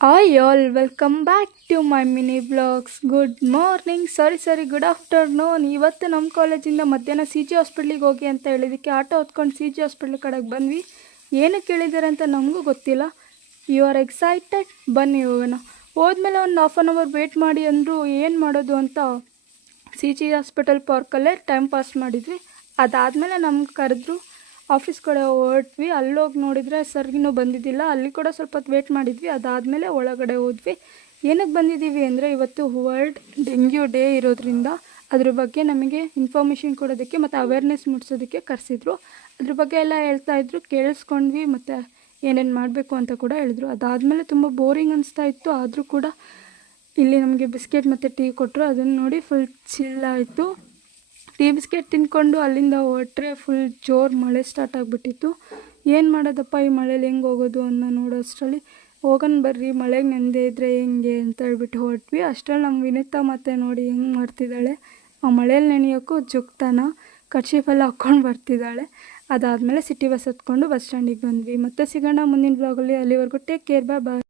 Hi all, welcome back to my mini vlogs. Good morning, good afternoon. ಇವತ್ತು ನಮ್ಮ ಕಾಲೇಜಿಂದ ಮಧ್ಯಾಹ್ನ ಸಿ ಜಿ ಹಾಸ್ಪಿಟ್ಲಿಗೆ ಹೋಗಿ ಅಂತ ಹೇಳಿದ್ದಕ್ಕೆ ಆಟೋ ಹೊತ್ಕೊಂಡು ಸಿ ಜಿ ಹಾಸ್ಪಿಟ್ಲ್ ಕಡೆಗೆ ಬಂದ್ವಿ. ಏನಕ್ಕೆ ಹೇಳಿದ್ದಾರೆ ಅಂತ ನಮಗೂ ಗೊತ್ತಿಲ್ಲ. You are excited? ಬನ್ನಿ ಹೋಗೋಣ. ಹೋದ್ಮೇಲೆ ಒಂದು ಹಾಫ್ ಆನ್ ಅವರ್ ವೇಟ್ ಮಾಡಿ ಅಂದರು. ಏನು ಮಾಡೋದು ಅಂತ ಸಿ ಜಿ ಹಾಸ್ಪಿಟಲ್ ಪಾರ್ಕಲ್ಲೇ ಟೈಮ್ ಪಾಸ್ ಮಾಡಿದ್ವಿ. ಅದಾದಮೇಲೆ ನಮ್ಗೆ ಕರೆದ್ರು, ಆಫೀಸ್ ಕಡೆ ಹೊರಟ್ವಿ. ಅಲ್ಲೋಗಿ ನೋಡಿದರೆ ಸರ್ಗಿನ್ನೂ ಬಂದಿದ್ದಿಲ್ಲ. ಅಲ್ಲಿ ಕೂಡ ಸ್ವಲ್ಪ ಹೊತ್ತು ವೇಟ್ ಮಾಡಿದ್ವಿ. ಅದಾದಮೇಲೆ ಒಳಗಡೆ ಹೋದ್ವಿ. ಏನಕ್ಕೆ ಬಂದಿದ್ದೀವಿ ಅಂದರೆ ಇವತ್ತು ವರ್ಲ್ಡ್ ಡೆಂಗ್ಯೂ ಡೇ ಇರೋದ್ರಿಂದ ಅದ್ರ ಬಗ್ಗೆ ನಮಗೆ ಇನ್ಫಾರ್ಮೇಷನ್ ಕೊಡೋದಕ್ಕೆ ಮತ್ತು ಅವೇರ್ನೆಸ್ ಮೂಡಿಸೋದಕ್ಕೆ ಕರೆಸಿದ್ರು. ಅದ್ರ ಬಗ್ಗೆ ಎಲ್ಲ ಹೇಳ್ತಾಯಿದ್ರು, ಕೇಳಿಸ್ಕೊಂಡ್ವಿ. ಮತ್ತು ಏನೇನು ಮಾಡಬೇಕು ಅಂತ ಕೂಡ ಹೇಳಿದ್ರು. ಅದಾದಮೇಲೆ ತುಂಬ ಬೋರಿಂಗ್ ಅನಿಸ್ತಾ ಇತ್ತು. ಆದರೂ ಕೂಡ ಇಲ್ಲಿ ನಮಗೆ ಬಿಸ್ಕೆಟ್ ಮತ್ತು ಟೀ ಕೊಟ್ಟರು. ಅದನ್ನು ನೋಡಿ ಫುಲ್ ಚಿಲ್ಲಾಯಿತು. ಟೀ ಬಿಸ್ಕೆಟ್ ತಿಂದ್ಕೊಂಡು ಅಲ್ಲಿಂದ ಹೊರಟ್ರೆ ಫುಲ್ ಜೋರು ಮಳೆ ಸ್ಟಾರ್ಟ್ ಆಗಿಬಿಟ್ಟಿತ್ತು. ಏನು ಮಾಡೋದಪ್ಪ ಈ ಮಳೇಲಿ ಹೆಂಗೆ ಹೋಗೋದು ಅನ್ನೋ ನೋಡೋಷ್ಟರಲ್ಲಿ ಹೋಗೋಣ ಬರ್ರಿ, ಮಳೆಗೆ ನೆಂದೇ ಇದ್ದರೆ ಹೆಂಗೆ ಅಂತ ಹೇಳ್ಬಿಟ್ಟು ಹೊರಟ್ವಿ. ಅಷ್ಟರಲ್ಲಿ ನಮ್ಮ ವಿನಿತಾ ಮತ್ತೆ ನೋಡಿ ಹೆಂಗೆ ಮಾಡ್ತಿದ್ದಾಳೆ. ಆ ಮಳೇಲಿ ನೆನೆಯೋಕ್ಕೂ ಜುಗ್ತಾನ ಕರ್ಚೀಫೆಲ್ಲ ಹಾಕ್ಕೊಂಡು ಬರ್ತಿದ್ದಾಳೆ. ಅದಾದಮೇಲೆ ಸಿಟಿ ಬಸ್ ಹತ್ಕೊಂಡು ಬಸ್ ಸ್ಟ್ಯಾಂಡಿಗೆ ಬಂದ್ವಿ. ಮತ್ತೆ ಸಿಗೋಣ ಮುಂದಿನ ಬ್ಲಾಗಲ್ಲಿ. ಅಲ್ಲಿವರೆಗೂ ಟೇಕ್ ಕೇರ್, ಬಾಯ್.